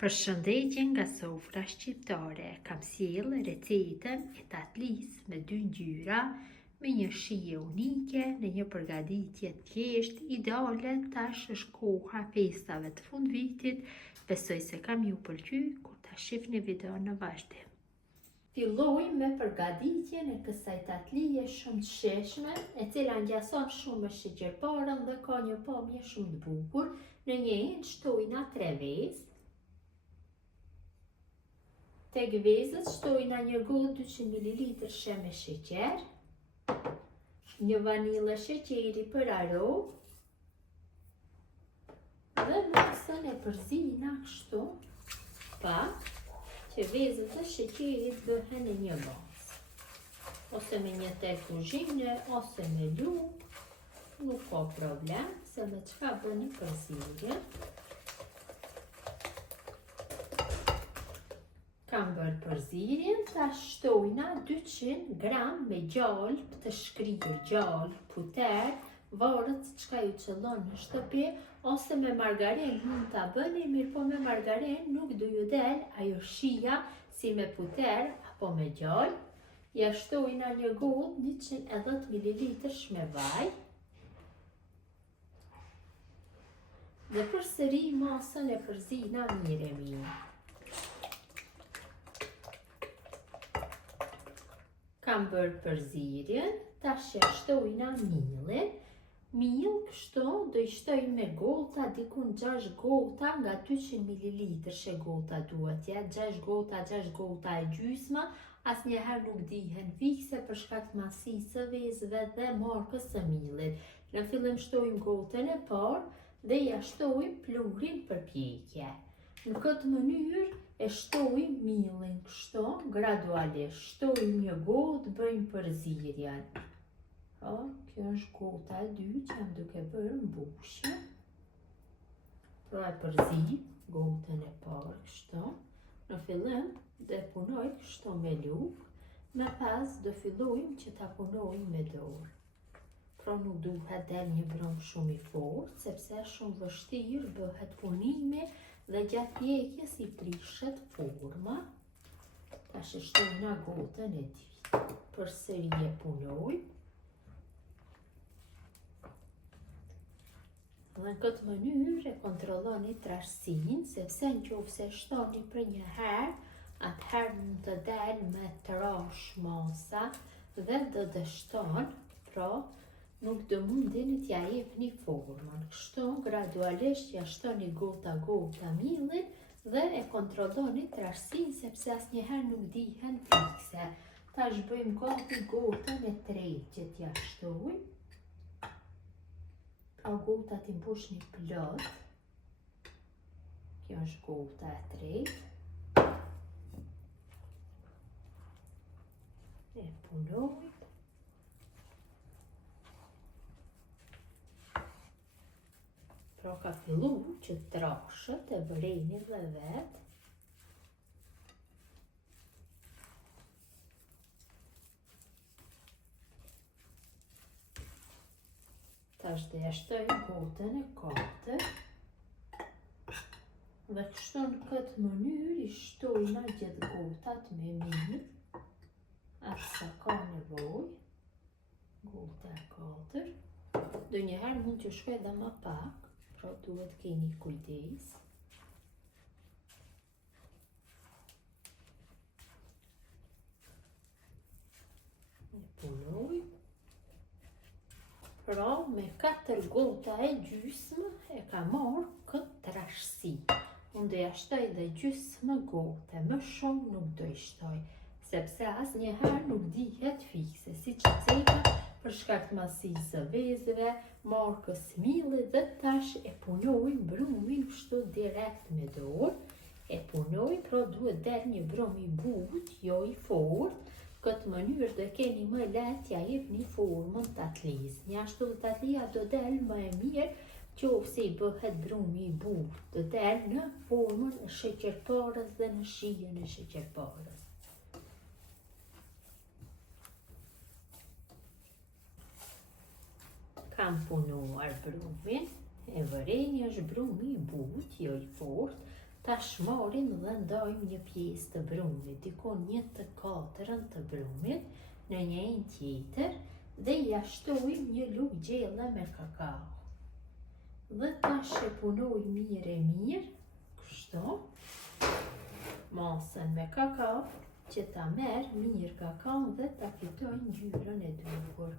Përshëndetje nga sofra shqiptare, kam sjellë recetën e tatlis me 2 ngjyra, me një shije unike, në një përgatitje të thjeshtë, ideale tash është koha festave të fundvitit. Besoj se kam ju pëlqy kur ta shihni videon në vazhdim. Fillojmë me përgatitjen e kësaj tatlije shumë të shijshme, e cila ngjason shumë me sheqerparën dhe ka një pamje shumë të bukur. Në një enë shtojna 3 vezë. Tek vezët shtojna një gotë 200 ml shem me sheqer, një vanilë sheqeri për aromë dhe mosën e përzina kështu pak që vezët e sheqerit bëhen në një bazë. Ose me një tek kuzhine, ose me lupë, nuk ka problem, se me çka bëni përzierje. Kam bërë përzierjen, tash shtojna 200 gram me gjalp të shkrirë, gjalp, puter, varet çka ju qëllon në shtëpi, ose me margarin mund ta bëni, mirë po me margarin nuk do ju del ajo shija si me puter apo me gjalp. Ja shtojna një gotë 110 ml me vaj. Dhe përsëri masën e përzina mirë e mirë. Kam bërë përzierjen, tash ja shtojna millin. Mill kështu do i shtoj me gota, dikun 6 gota nga 200 ml she gota duhet jetë, 6 gota e gjysma, asnjëherë nuk dihen fikse për shkak të masisë së vezëve dhe markës së millit. Në fillim shtojmë gotën e parë dhe ja shtojmë pluhurin për pjekje. Në këtë mënyrë e shtojmë millin kështu, gradualisht. Shtojmë një gotë, bëjmë përzierjen. Kjo është gota e dytë që jam duke bërë mbushje. Pra e përzi gotën e parë kështu. Në fillim do e punoj kështu me lupë, më pas do fillojmë që ta punojmë me dorë. Pra nuk duhet del një brom shumë i fortë, sepse shumë vështirë bëhet punimi dhe gjatë pjekjes i prishet forma. Tash e shtojna gotën e dytë. Përsëri e punojmë. Dhe në këtë mënyrë e kontrolloni trashësinë, sepse nëse shtoni për një herë, atëherë mund të del me trash masa dhe do dështon, pra nuk do mundeni t'ja jepni formën. Kështu gradualisht ja shtoni gota millin dhe e kontrolloni trashësinë, sepse asnjëherë nuk dihen fikse. Tash bëjmë gati gotën e tretë që t'ja shtojmë. Pra gota t'i mbushni plot. Kjo është gota e tretë. E punojmë. Pra ka fillu që trashët e vëreni dhe vetë. Tash dhe ja shtojmë gotën e katërt. Dhe kështu në këtë mënyrë i shtojna gjithë gotat me mirë, atë sa ka nevojë. Gota e katërt. Do njëherë mund të shkoj edhe më pak, pra duhet keni kujdes. E punoj. Pra me 4 gota e gjysmë e ka marrë këtë trashësi. Unë do ja shtoj dhe gjysmë gote, më shumë nuk do i shtoj, sepse asnjëherë nuk dihet fikse, siç e theka, për shkak të masisë së vezëve, markës millit, dhe tash e punojmë brumin kështu direkt me dorë. E punojmë, pra duhet del një brum i butë, jo i fortë. Këtë mënyrë do keni më lehtë t'ja jepni formën tatlisë. Një ashtu tatlia do del më e mirë, qofse i bëhet brumi i butë, do del në formën e sheqerparës dhe në shijen e sheqerparës. Kam punuar brumin, e vëreni është brumi i butë, jo i fortë. Tash marrim dhe ndajmë një pjesë të brumit, dikon 1/4 të brumit në njëjën tjetër dhe ja shtojmë një lugë gjelle me kakao. Dhe tash e punoj mirë, kështu, masën me kakao, që ta merë mirë kakao dhe ta fitoj ngjyrën e duhur.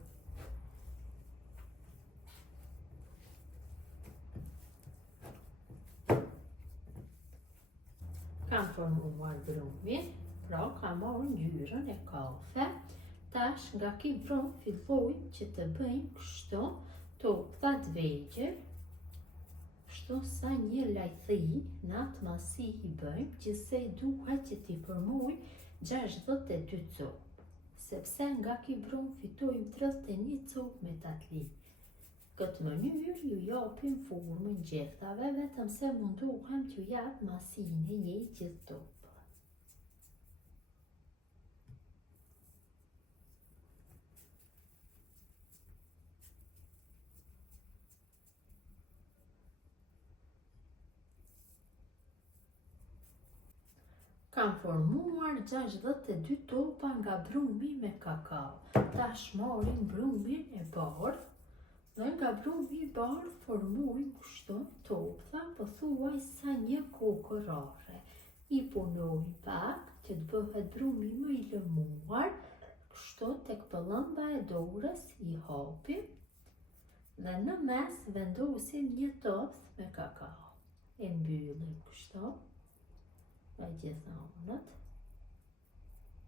Kam formuar brumin, pra kam marrë ngjyrën e kafe. Tash nga ky brum fillojmë që të bëjmë kështu topta të vegjël, kështu sa një lajthi, në atë masi i bëjmë, gjithsej duhet që t'i formoj 62 copë, sepse nga ky brum fitojmë 31 copë me tatli. Këtë mënyrë ju japim formën gjithave, vetëm se mundohem t'ju jap masinë e një gjithë topë. Kam formuar 62 topa nga brumi me kakao. Tash marrim brumin e bardhë dhe nga brumi i bardhë formojmë kështu topta pothuaj sa një kokë rare. I punojmë pak që të bëhet brumi më i lëmuar, kështu tek pëllëmba e dorës i hapim dhe në mes vendosim një topth me kakao. E mbyllim kështu me gjitha anët,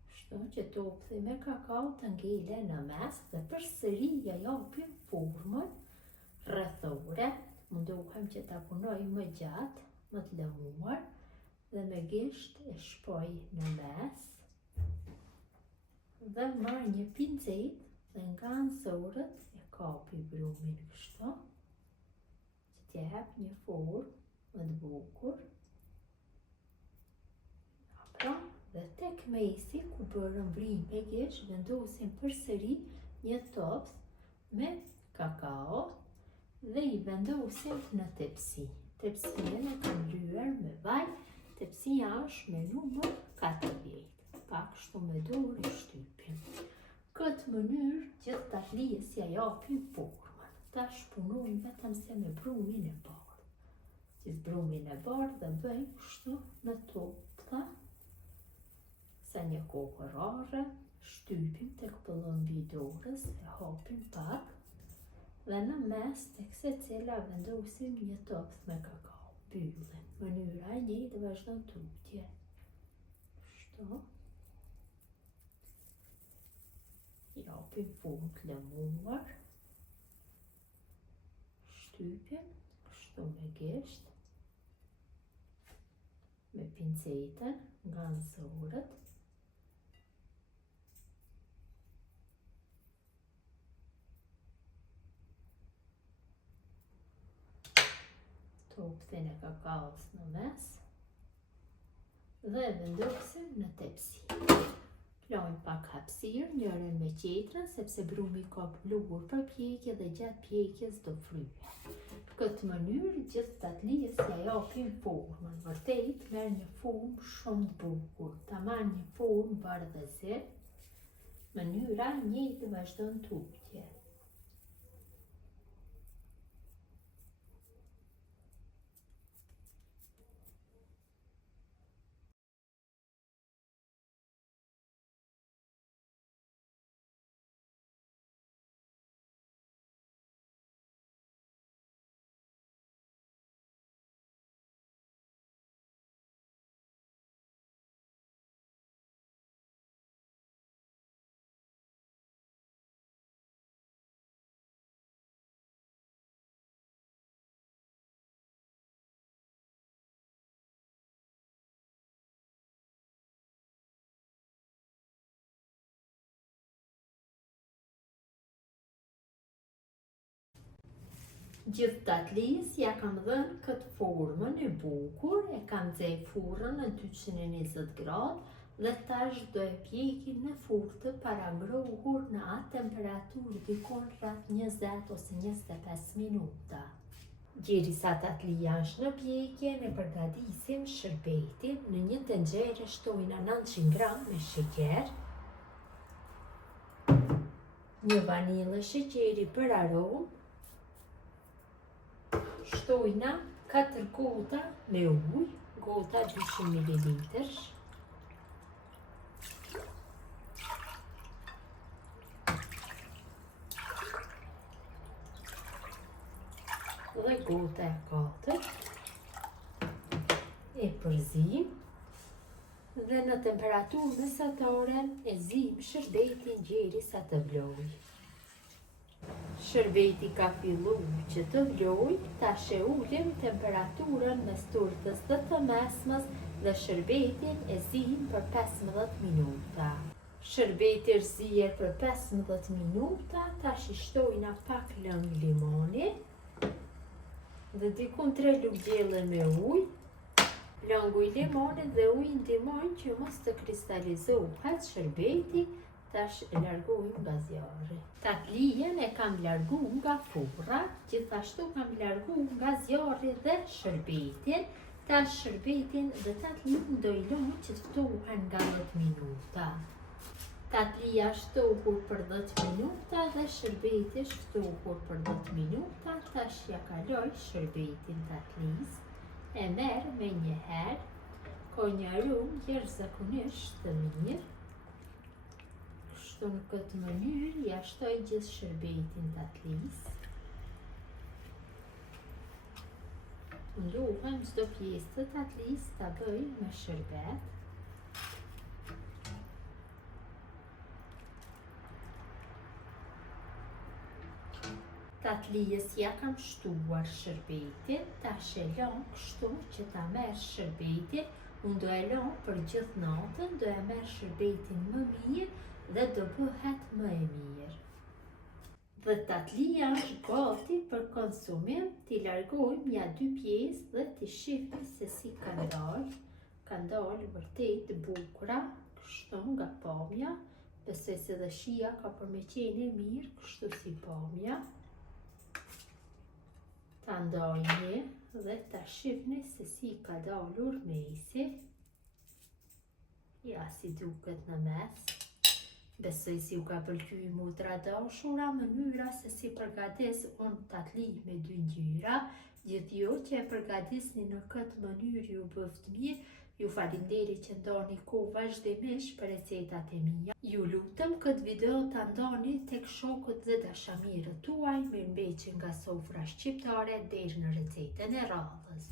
kështu që topthi me kakao të ngele në mes dhe përsëri ja japim formën rrethore. Mundohem që ta punoj më gjatë, më të lëmuar dhe me gisht e shpoj në mes dhe marr një pincet dhe nga ansorët e kapi brumin kështu që t'ja jap një formë më të bukur. Dhe tek mesi ku bërëm brim me gisht vendosim përsëri një topth me kakao dhe i vendosim në tepsi. Tepsinë e kam lyer me vaj, tepsia është me numër 40. Pak kështu me dorë i shtypim. Këtë mënyrë gjithë tatlijës ja japim formën. Tash punojmë vetëm se me brumin e bardhë. Gjithë brumin e bardhë dhe bëjmë kështu në topta sa një kokë rare, shtypim tek pëllëmbi i dorës, e hapim pak dhe në mes tek secila vendosim një topth me kakao. Mbyllim. Mënyra e njëjtë vazhdon tutje. Kështu. Japim formë të lëmuar. Shtypim kështu me gisht, me pincetën nga ansorët. Topthin e kakaos në mes dhe vendosim në tepsi. Lajmë pak hapësirë njërin me tjetrën sepse brumi ka pluhur për pjekje dhe gjatë pjekjes do fryhet. Në këtë mënyrë gjithë tatlijës ja japim formën. Vërtet merr një formë shumë të bukur. Ta marr një formë bardhëzi, mënyra e njëjtë vazhdon tutje. Gjithë tatlijës ja kam dhënë këtë formën e bukur, e kam nxjerr furrën në 220 gradë dhe tash do e pjekim në furrë të parangrohur në atë temperaturë dikon rreth 20 ose 25 minuta. Derisa tatlia është në pjekje, ne përgatisim shërbetin. Në një tenxhere shtojna 900 gram me sheqer, një vanilë sheqeri për aromë, shtojna 4 gota me ujë, gota 200 ml. Dhe gota e 4 e përzim dhe në temperaturë mesatare e zim shërbetin derisa të vlojë. Shërbeti ka filluar që të vlojë, tash e ulëm temperaturën mes turtës dhe të mesmes dhe shërbetin e zim për 15 minuta. Shërbeti është zier për 15 minuta, tash i shtojna pak lëng limoni dhe dikun 3 lugë gjelle me ujë. Lëngu i limonit dhe uji ndihmojnë që mos të kristalizohet shërbeti. Tash e largojmë nga zjarri. Tatlien e kam largu nga furra, gjithashtu kam largu nga zjarri dhe shërbetin. Tash shërbetin dhe tatlin do i lëm që të ftohen nga 10 minuta. Tatlia shtohur për 10 minuta dhe shërbeti shtohur për 10 minuta. Tash ja kaloj shërbetin tatlis, e merr me një herë, ka një aromë jashtëzakonisht të mirë. Kështu në këtë mënyrë ja shtoj gjithë shërbetin tatlis. Mundohem çdo pjesë të tatlis ta bëj me shërbet. Tatlijës ja kam shtuar shërbetin, tash e lëm kështu që ta merr shërbetin. Unë do e lëm për gjithë natën, do e merr shërbetin më mirë dhe do bëhet më e mirë. Dhe tatlia është gati për konsumim. T'i largojmë ja 2 pjesë dhe t'i shihni se si ka dalë. Ka dalë vërtet bukura, kështu nga pamja. Besoj se dhe shija ka për me qenë e mirë, kështu si pamja. Ta ndajni dhe ta shihni se si ka dalur mesi. Ja si duket në mes. Besoj si u ka pëlqyer motra dashura mënyra se si përgatis unë tatli me 2 ngjyra. Gjithë ju që e përgatisni në këtë mënyrë ju bëft mirë. Ju falinderit që ndani kohë vazhdimisht për recetat e mia. Ju lutem këtë video ta ndani tek shokët dhe dashamirët tuaj. Mirëmbëjtje nga sofra shqiptare deri në recetën e radhës.